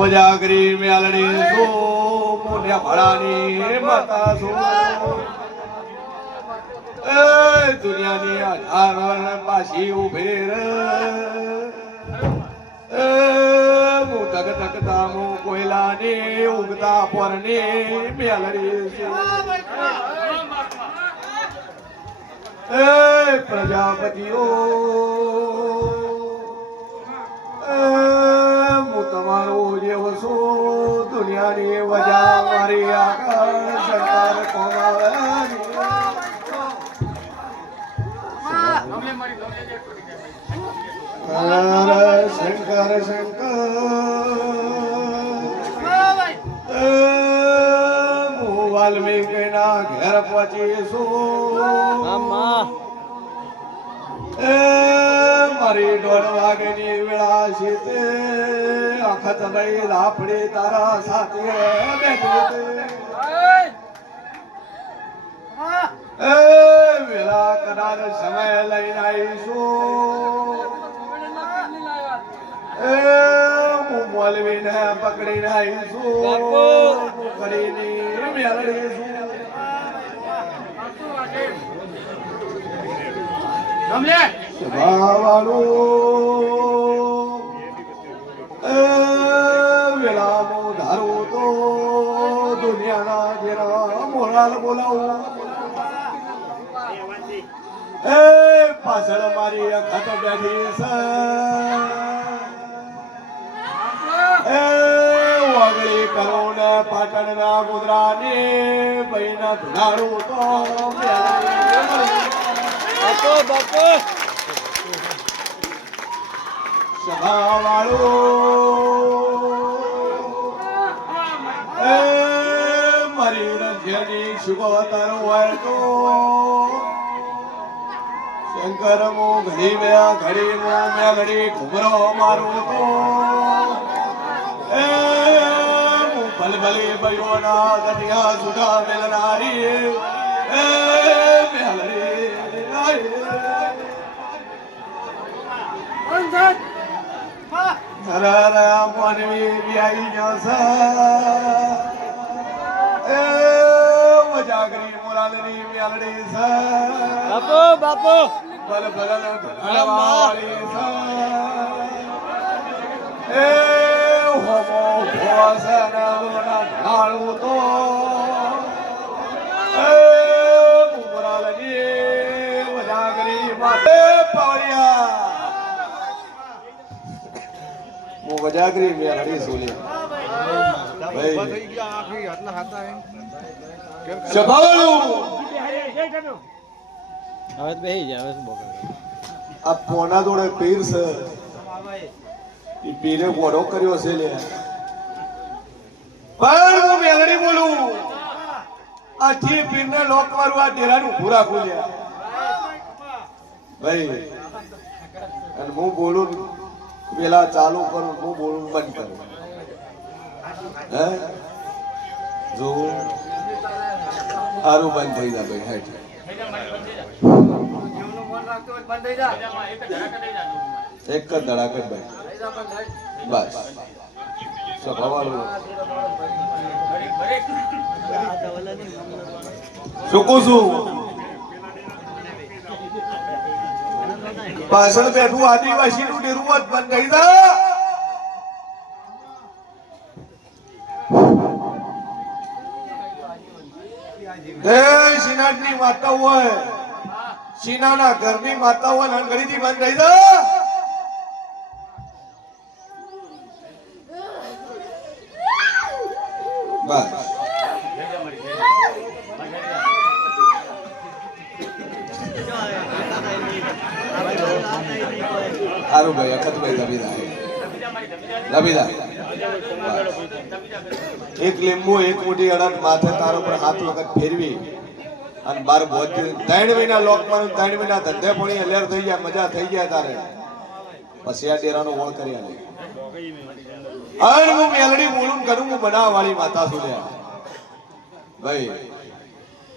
વજાગરી મેલડી સો મોઢ્યા ભળાની માતા સો એ દુનિયાની 18 વર્ષ પાછી ઉભી રે હું તક તકતા હું કોયલાની ઉગતા પોરની મેલડી સો એ પ્રજાપતિઓ હું તમારો જેવ છું દુનિયાની વજા મારી આગળ સરકાર કોમાવે શંકર શંકર હું વાલ્મીકીના ઘેર પહોંચીશું મારી 1:30 વાગેની વેળા છે તે અખત લઈ લાપડી તારા સાથે એ વેળા કરાર સમય લઈને આવીશું એ હું મોલવીને પકડીને આવીશું કરીને મેળવીશું વેળાનો ધારો તો દુનિયાના જેના મોરાલ બોલાવું એ પાછળ મારી અખત બેઠી છે એ વાગડી કરો ને પાટણના મુદ્રાની બહેના ધુનારું તો બાપો સભાવાળો એ મારી રંજની શુભવતર હોય તો શંકર મો ઘડી મેં ઘડી મો મેં ઘડી ઘુમરો મારું તો એ ભલભલી બયોના ગઢિયા સુધા મેલનારી એ મેલરી સરારા માનવી વ્યાઈ જશે એ વજાગરી મોરાલની મેલડી છે બાપો બલ બલન ધનવાળી છે એ હોમો ભોસના ઢાળું તો એ મોરાલની વજાગરી માતે પાવડિયા वो वजागरी में हड़ी सोलिया भाई થઈ ગયા આખી હાથના હાથા હે સભાવાળો હવે બેહી જા હવે શું બોકા આ પોના જોડે પીર છે ઈ પીરે ગોડો કર્યો છે લે પણ હું મેલડી બોલું આ જી પીરને લોક મારું આ ડેરાનું પૂરા ખોલ્યા ભાઈ અને હું બોલું પેલા ચાલુ કરું હું બોલું બંધ કરું હે જો સારું બંધ થઈ જાય ભાઈ હેઠ એક જ ધડાકટ ભાઈ બસ સભાવાળું શું કહું છું પાછળ બેઠું આદિવાસી નું નિર્વત બંધ થઈ જા સિનાની માતા હોય સિનાના ઘરની માતા હોય નનગડીથી બંધ થઈ જા બસ સારું ભાઈ અખતભાઈ લબીદા એક લીંબુ એક મોટી અડદ માથે તારો પર હાથ વખત ફેરવી અને બાર બોજ 3 મહિના લોકમાં 3 મહિના ધંધે પડી હલેર થઈ ગયા મજા થઈ ગયા તારે પછી આ ડેરાનો વળ કરી આલે અને હું મેલડી બોલું કરું હું બનાવવા વાળી માતા છું લે ભાઈ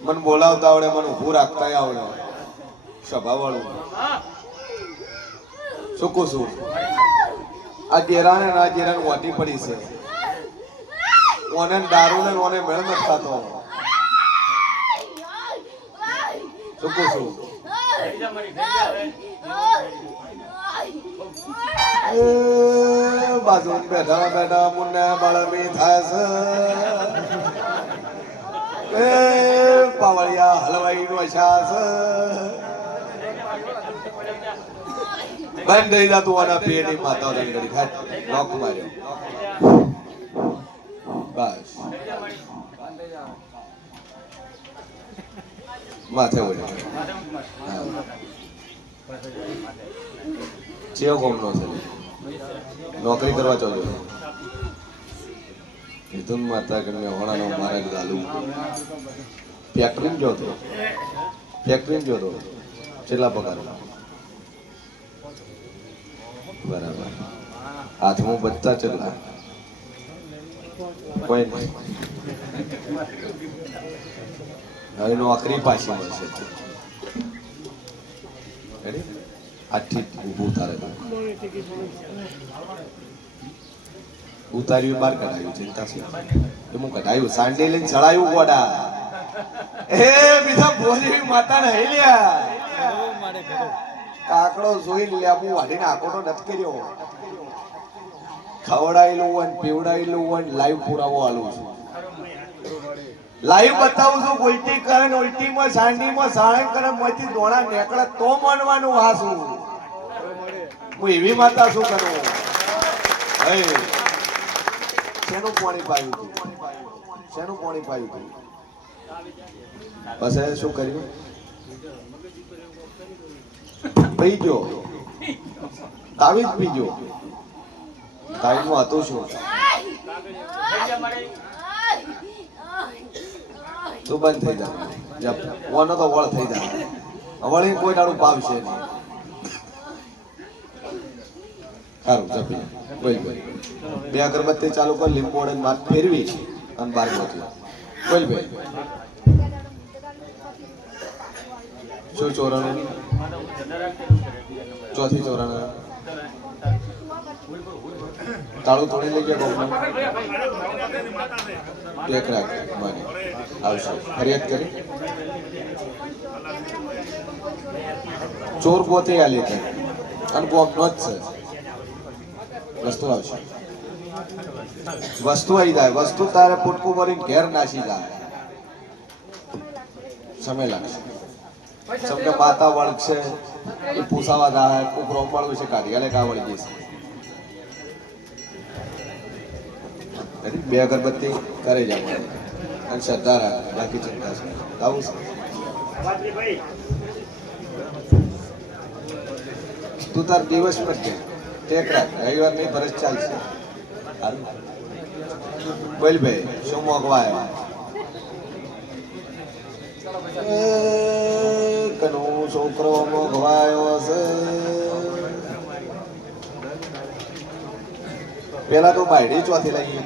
મન બોલાવતા આવડે મને ઊભું રાખતા આવડે સભા વાળું શું કહું છું આ ડેરાને ના ડેરાને વાટી પડી છે ઓને દારૂ ને ઓને મેળ નથી ખાતો શું કહું છું બાજુ બેઠા બેઠા મુન્ને બળમી થાય છે પાવળિયા હલવાઈ નો છાસ બંધ થઈ જતું આના પેટની માતા ઘડી ખાટ લોક માર્યો બસ માથે ઓળ્યો ચેવો કોમનો છે નોકરી કરવા ચાલુ મિથુન માતા કરીને હોણાનો મારે ગાલું ફેક્ટરી જોતો કેટલા પગાર બરાબર હાથમાં બધા ચલા કોઈ નહીં હવે નોકરી પાછી મળશે આથી ઊભું તારે ઉતાર્યું બહાર કઢાયું ચિંતા છે હું કઢાયું સાંડે લઈને ચડાયું ગોડા એ બીજા ભોજી માતા ને હેલ્યા કાકડો જોઈ લેવું વાડીને આકોટો નથી કર્યો ખવડાયેલું હોય પીવડાયેલું હોય લાઈવ પુરાવો આલું છું લાઈવ બતાવું છું ઉલટી કરે ને ઉલટીમાં સાંડીમાં સાળંગ કરે માંથી દોણા નીકળે તો માનવાનું હાસું હું એવી માતા શું કરું શેનું પાણી પાયું હતું પછી શું કર્યું પીજો તાવીજ પીજો તાવીજમાં હતું શું તું બંધ થઈ જા ઓનો તો વળ થઈ જાય વળી કોઈ દાડું પાવશે નહીં સારું જપી બોલ બે અગરબત્તી ચાલુ કર લીંબુ વડે માથ ફેરવી અને બાર મોકલી બોલ ભાઈ શું ચોરાણું ચોથી ચોરાણા તાળું તોડી લઈ ગયા એક રાખ મને આવશે ફરિયાદ કરી ચોર પોતે આ લેતા અને ગોમનો જ છે વસ્તુ આવશે વસ્તુ આવી જાય વસ્તુ તારે પુટકું ભરીને ઘેર નાસી જાય સમય લાગશે સમને માતા વળગશે એ પૂસાવા જાય કુકરો મળવું છે કાઢી કા વળી જશે બે અગરબત્તી કરી જાય અને શ્રદ્ધા રાખ બાકી ચિંતા છે આવું છે તું તાર દિવસ પર કે ટેક રાખ રવિવાર નહીં ફરજ ચાલશે બોલ ભાઈ શું મોકવા આવ્યા કનો છોકરો મોકવાયો હશે પેલા તો બાયડી ચોથી લઈ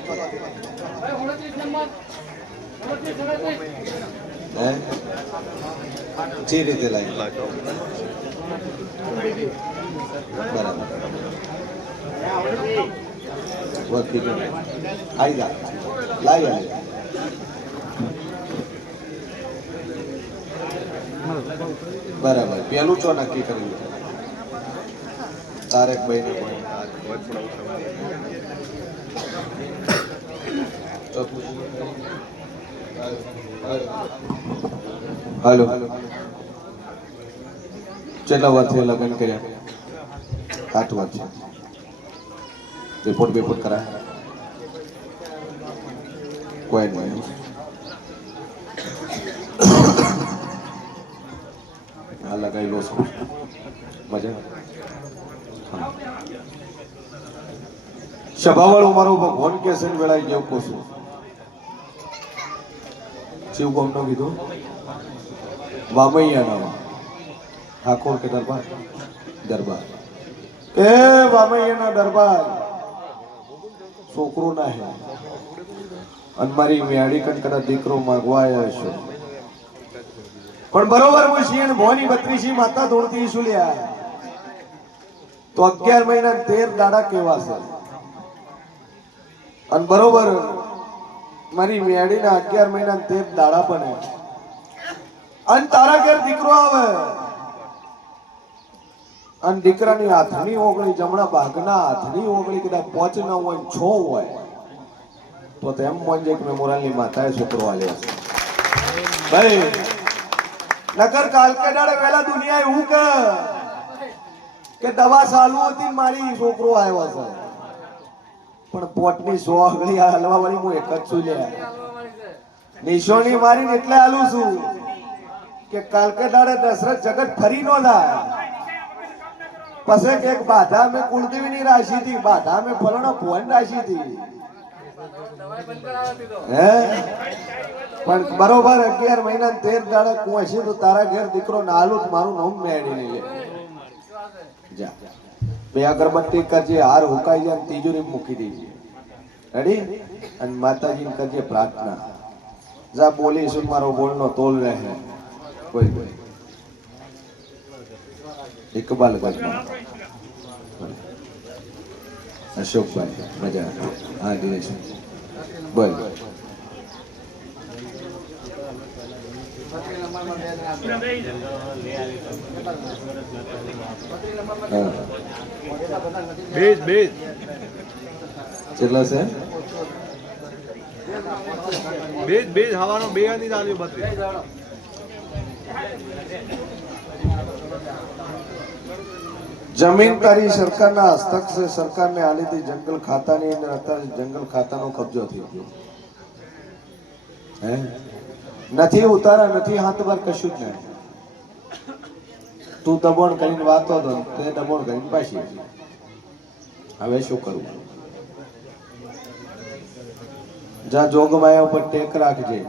જે રીતે લઈ બરાબર આવી જા લાવી આવી બરાબર પેલું ચો નક્કી કર્યું તારેક ભાઈ ને હાલો કેટલા વર્ષે લગ્ન કર્યા 8 વર્ષ રિપોર્ટ બેપોર્ટ કરાય કોઈ નહીં આ લગાવી લો છો મજા સભાવાળું મારું ભગવાન કે છે વેળાઈ ગયો કોશું શિવ કોમનો કીધું વામૈયા નામ ઠાકોર કે દરબાર એ વામૈયા ના દરબાર છોકરો ના હે અને મારી મેળી કનકના દીકરો માંગવા આવ્યા છો પણ બરોબર હું સિંહ ભવાની 32 માતા ધોળતી સુલ્યા તો 11 મહિના 13 દાડા કેવા છે અને બરોબર મારી મેડીના 11 મહિના 13 દાડા બને અને તારા ઘેર દીકરો આવે અને દીકરાની હાથની ઓગળી જમણા ભાગના હાથની ઓગળી કદાચ 5 ન હોય 6 હોય તો તેમ મોંજે કે મોરાલની માતાએ છોકરો આલ્યો છે ભાઈ નગર કાલકે દાડે પહેલા દુનિયા એવું કે દવા ચાલુ હતી મારી છોકરો આવ્યો છે પણ પોટની 100 આગળી હલવા વાળી હું એક જ છું લે નિશોની મારીને એટલે હાલું છું કે કાલકે દાડે દશરથ જગત ફરી નો થાય પછી કે એક બાધા મેં કુળદેવીની રાશિ થી બાધા મેં ફલણો ભુવન રાશિ થી હે પણ બરોબર 11 મહિના 13 દાડા કુંવાસી તો તારા ઘેર દીકરો નાલું મારું નામ મેળી લે જા બે અગરબત્તી કરજે હાર હુકાઈ જાય તિજોરી મૂકી દેજે રેડી અને માતાજીને કરજે પ્રાર્થના જા બોલીશું મારો બોલનો તોલ રહે કોઈ કોઈ ઇકબાલ ગજમાં અશોકભાઈ મજા હા દિનેશ બોલ બેજ બેજ કેટલા છે બેજ બેજ હવાનો બે ની ચાલ્યો 32 જમીન તારી સરકારના હસ્તક છે સરકારને આલીથી જંગલ ખાતાની અને અત્યારે જંગલ ખાતાનો કબજો થઈ ગયો હે નથી ઉતારા નથી હાથ પર કશું જ નહીં તું દબોણ કરીને વાતો હતો તે દબોણ કરીને પાછી હવે શું કરવું જા જોગમાયા ઉપર ટેક રાખજે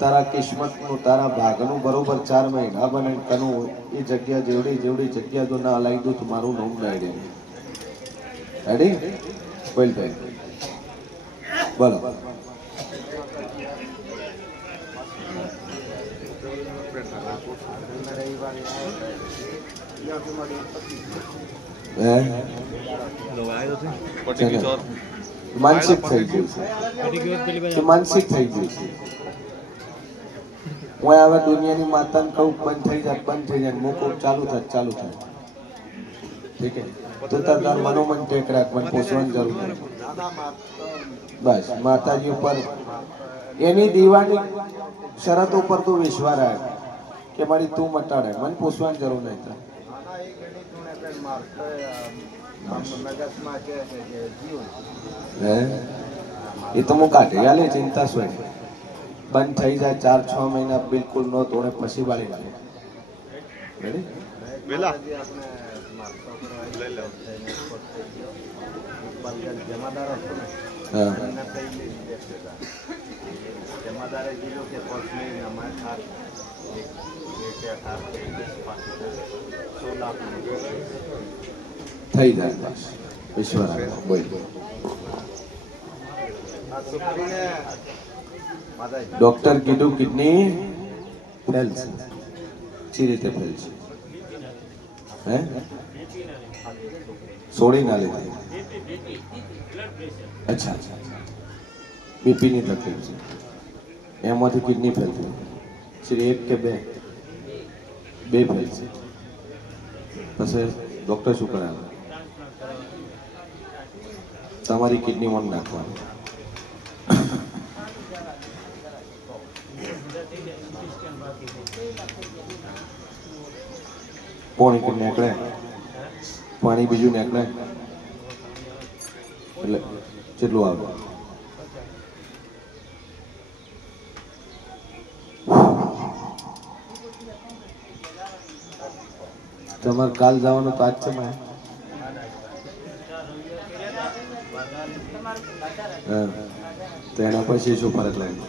તારા કિસ્મતનું તારા ભાગનું બરોબર 4 મહિના બને કનું એ જગ્યા જેવડી જેવડી જગ્યા તો ના લાવી દઉં તો મારું નામ લઈ દે રેડી બોલ ભાઈ બોલો માનસિક થઈ ગયું છે માનસિક થઈ ગયું છે હું હવે દુનિયાની માતાને કહું બંધ થઈ જાય મૂકું ચાલુ થાય ઠીક તો તાર મનોમન ટેક રાખ મને પૂછવાની જરૂર નથી બસ માતાજી ઉપર એની દીવાની શરત ઉપર તું વિશ્વાસ રાખ કે મારી તું મટાડે મને પૂછવાની જરૂર નહીં થાય એ તો હું કાઢી આલે ચિંતા શું બંધ થઈ જાય 4-6 મહિના બિલકુલ નો તોડે પછી વાળી લાગે વેલા થઈ જાય બસ વિશ્વાસ બોલ ડોક્ટર કીધું કિડની ફેલ છે સી રીતે ફેલ છે હે છોડી ના લીધી અચ્છા બીપી ની તકલીફ છે એમાંથી કિડની ફેલ થઈ શ્રી 1 કે 2 ફેલ છે પછી ડોક્ટર શું કરાવે તમારી કિડની માં નાખવાની પાણી નીકળે પાણી બીજું નીકળે એટલે કેટલું આવે તમારે કાલ જવાનું તો આજ છે મેં તો એના પછી શું ફરક લાગે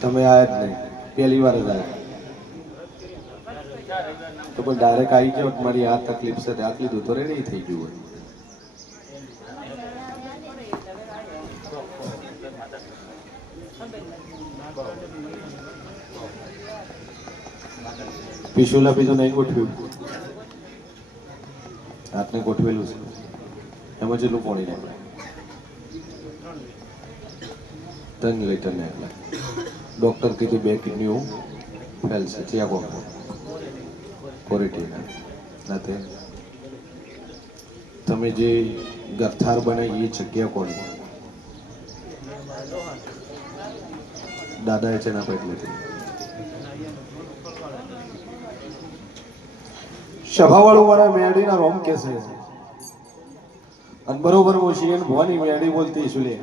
તમે આયા જ નહીં પહેલી વાર જ આવ્યા તો પણ ડાયરેક્ટ આવી ગયો મારી આ તકલીફ છે આટલી દૂર તો રેડી થઈ ગયું હોય પીશુલા બીજું નહીં ગોઠવ્યું આપને ગોઠવેલું છે એમાં જેટલું પાણી નાખે 3 લીટર ને એકલા ડોક્ટર કીધું 2 કિડનીઓ ફેલ છે ચેકો કોરેટી નાતે તમે જે ગરથાર બનાવી એ જગ્યા કોણ દાદાએ છે ના પેટલેથી સભાવાળું મારા મેડીના રોમ કે છે અને બરોબર મોશીન ભવાની મેડી બોલતી સુલે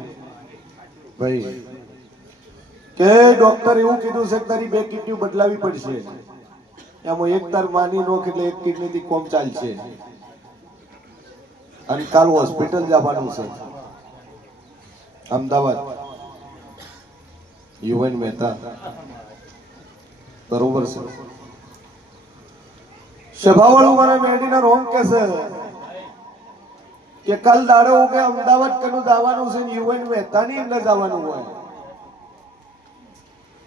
ભાઈ કે ડોક્ટર એવું કીધું છે કે તારી 2 કિડની બદલાવી પડશે એમાં એક તાર માની નો એટલે 1 કિડની થી કોમ ચાલશે અને કાલ હોસ્પિટલ જવાનું છે અમદાવાદ યુવન મહેતા બરોબર છે સભાવાળું મારા મેડીના રોમ કે છે કે કાલ દાડો કે અમદાવાદ કનું જવાનું છે યુવન મહેતાની અંદર જવાનું હોય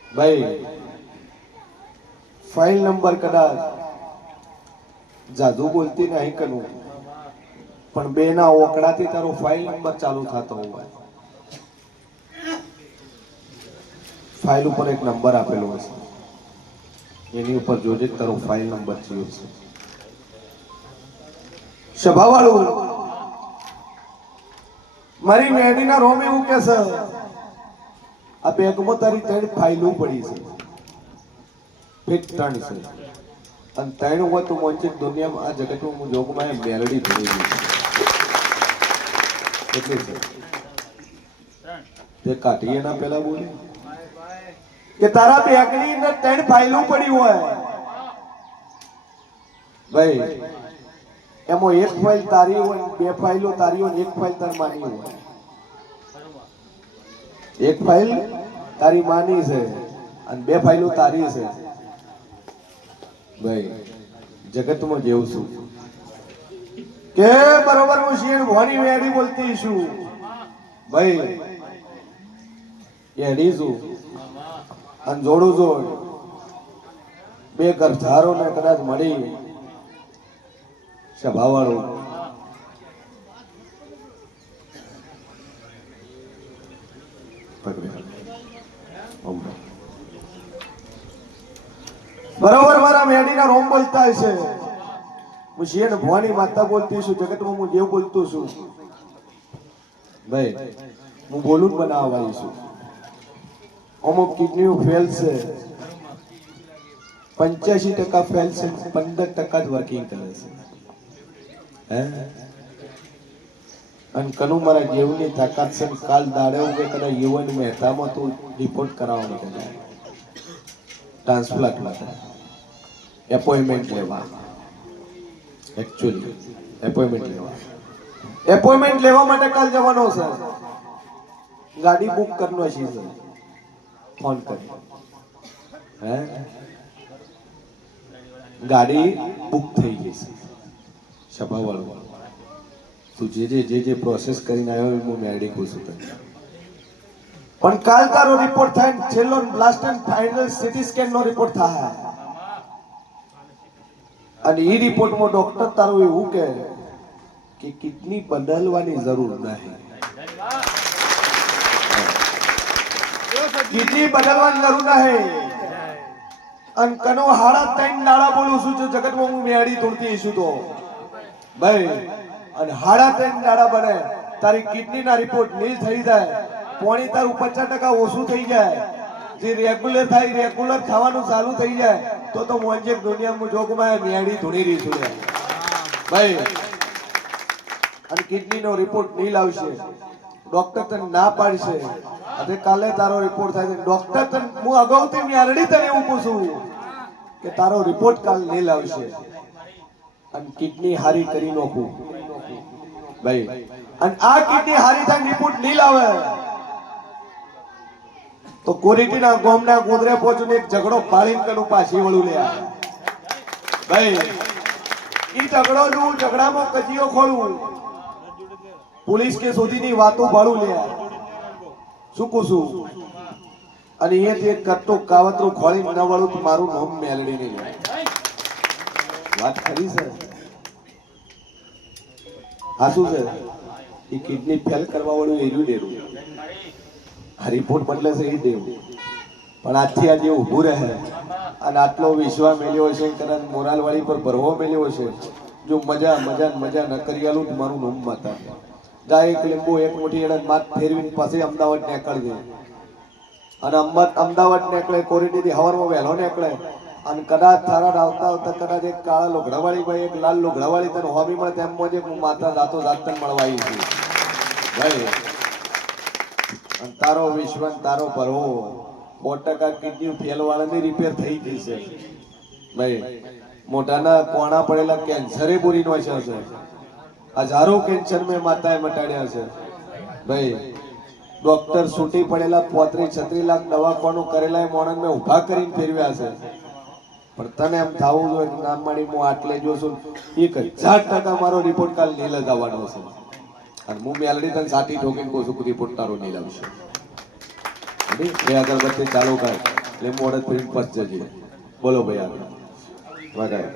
ભાઈ ફાઇલ નંબર કદાચ જાદુ બોલતી નહીં કનું પણ 2 ના ઓકડાથી તારો ફાઇલ નંબર ચાલુ થતો હોય ફાઇલ ઉપર એક નંબર આપેલો હશે એની ઉપર જોજે તારો ફાઇલ નંબર ચિયો છે સભાવાળું મારી મેડીના રોમ એવું કે છે આ બેગમાં તારી 3 ફાઇલો પડી છે ફિટ 3 છે અને 3 હોય તો મોંચી દુનિયામાં આ જગતમાં હું જોગમાં મેલડી ભરી ગઈ એટલી છે તે કાઢીએ ના પેલા બોલે કે તારા બેગની અંદર 3 ફાઇલો પડી હોય ભાઈ એમાં 1 ફાઇલ તારી હોય 2 ફાઇલો તારી હોય 1 ફાઇલ તાર માની હોય 1 ફાઇલ તારી માની છે અને 2 ફાઇલો તારી છે ભાઈ જગતમાં જેવું છું કે બરોબર હું શેર ભવાની વેડી બોલતી છું ભાઈ એડી છું અને જોડું જોડ 2 ગરધારો ને કદાચ મળી સભાવાળું બરોબર મારા મેડીના રોમ બોલતા હશે હું શેર ભવાની માતા બોલતી છું જગતમાં હું જેવું બોલતો છું ભાઈ હું બોલું જ બનાવવાની છું અમુક કિડનીઓ ફેલ છે 85% ફેલ છે 15% જ વર્કિંગ કરે છે હે અને કનું મારા જેવની તાકાત છે કાલ દાડે કે કદાચ યુવન મહેતામાં તું રિપોર્ટ કરાવવા માટે જાય ટ્રાન્સપ્લાન્ટ માટે એપોઇન્ટમેન્ટ લેવા એકચ્યુઅલી એપોઇન્ટમેન્ટ લેવા માટે કાલ જવાનો છે ગાડી બુક કરનો છે ફોન કરી હે ગાડી બુક થઈ ગઈ છે સભાવાળું તું જે પ્રોસેસ કરીને આવ્યો હું મેરડી કહું છું પણ કાલ તારો રિપોર્ટ થાય છેલ્લો last and final CT scan નો રિપોર્ટ થાય અને એ રિપોર્ટમાં ડોક્ટર તારું એવું કહે કે કિડની બદલવાની જરૂર નહીં કિડની બદલવાની જરૂર નહીં અને કનો હાડા 3 દાડા બોલું છું જો જગતમાં હું મેળી તોડતી છું તો ભાઈ અને હાડા 3 દાડા બને તારી કિડની ના રિપોર્ટ નીલ થઈ જાય પોણી તારું 50% ઓછું થઈ જાય જે રેગ્યુલર થાય રેગ્યુલર થવાનું ચાલુ થઈ જાય તો મોંજે દુનિયામાં જોગમાં મેળી ધોડી રહી છું ભાઈ અને કિડની નો રિપોર્ટ નીલ આવશે ડોક્ટર તને ના પાડશે અને કાલે તારો રિપોર્ટ થાય ડોક્ટર તને હું અગાઉથી મેરડી તને એવું પૂછું કે તારો રિપોર્ટ કાલ નીલ આવશે અને કિડની હારી કરી નાખું ભાઈ અને આ કિડની હારી થાય રિપોર્ટ નીલ આવે તો કોરીટીના ગોમના ગોદરે પહોંચીને એક ઝઘડો પાડીને કનું પાછી વળું લે ભાઈ ઈ ઝઘડામાં કજીઓ ખોલવું પોલીસ કે સુધીની વાતો ભાડું લે શું કુશું અને અહીંયાથી એક કરતો કાવતરું ખોળી ન વળું તો મારું નામ મેલડી નહીં લે વાત ખરી છે આ શું છે એ કિડની ફેલ કરવા વાળું એર્યું ડેરું આ રિપોર્ટ બદલે છે એ દેવ પણ આજથી આજે ઊભું રહે અને આટલો વિશ્વાસ મેલ્યો છે કદાચ મોરાલ વાળી પર ભરવો મેલ્યો છે જો મજા મજા મજા ન કરી આલું તો મારું નામ માતા જા એક લીંબુ એક મોટી અડદ માત ફેરવીને પછી અમદાવાદ નીકળજે અને અમદાવાદ નીકળે કોરીટીથી હવારમાં વહેલો નીકળે અને કદાચ તારા આવતા આવતા કદાચ એક કાળા લોઘડાવાળી ભાઈ એક લાલ લોઘડાવાળી તને હોબી મળે તેમ મોજે હું માતા જાતો જાત તને મળવા આવી છું ભાઈ અને તારો વિશ્વાસ તારો ભરવો 100% કિડની ફેલ વાળાની રિપેર થઈ જશે ભાઈ મોઢાના કોણા પડેલા કેન્સરે પૂરી નો છે હજારો કેન્સર મેં માતાએ મટાડ્યા છે ભાઈ ડોક્ટર છૂટી પડેલા 35-36 લાખ દવાખાનું કરેલા મોણન મેં ઊભા કરીને ફેરવ્યા છે પણ તને એમ થવું જોઈએ નામ માડી હું આટલે જો છું 1000% મારો રિપોર્ટ કાલ નીલ જ આવવાનો છે અને હું મેલડી તને સાટી ઠોકીને કહું છું કે રિપોર્ટ તારો નીલ આવશે બે અગરબત્તી ચાલુ કર એટલે મોડત ફરીને પછ જજે બોલો ભાઈ આગળ વગાય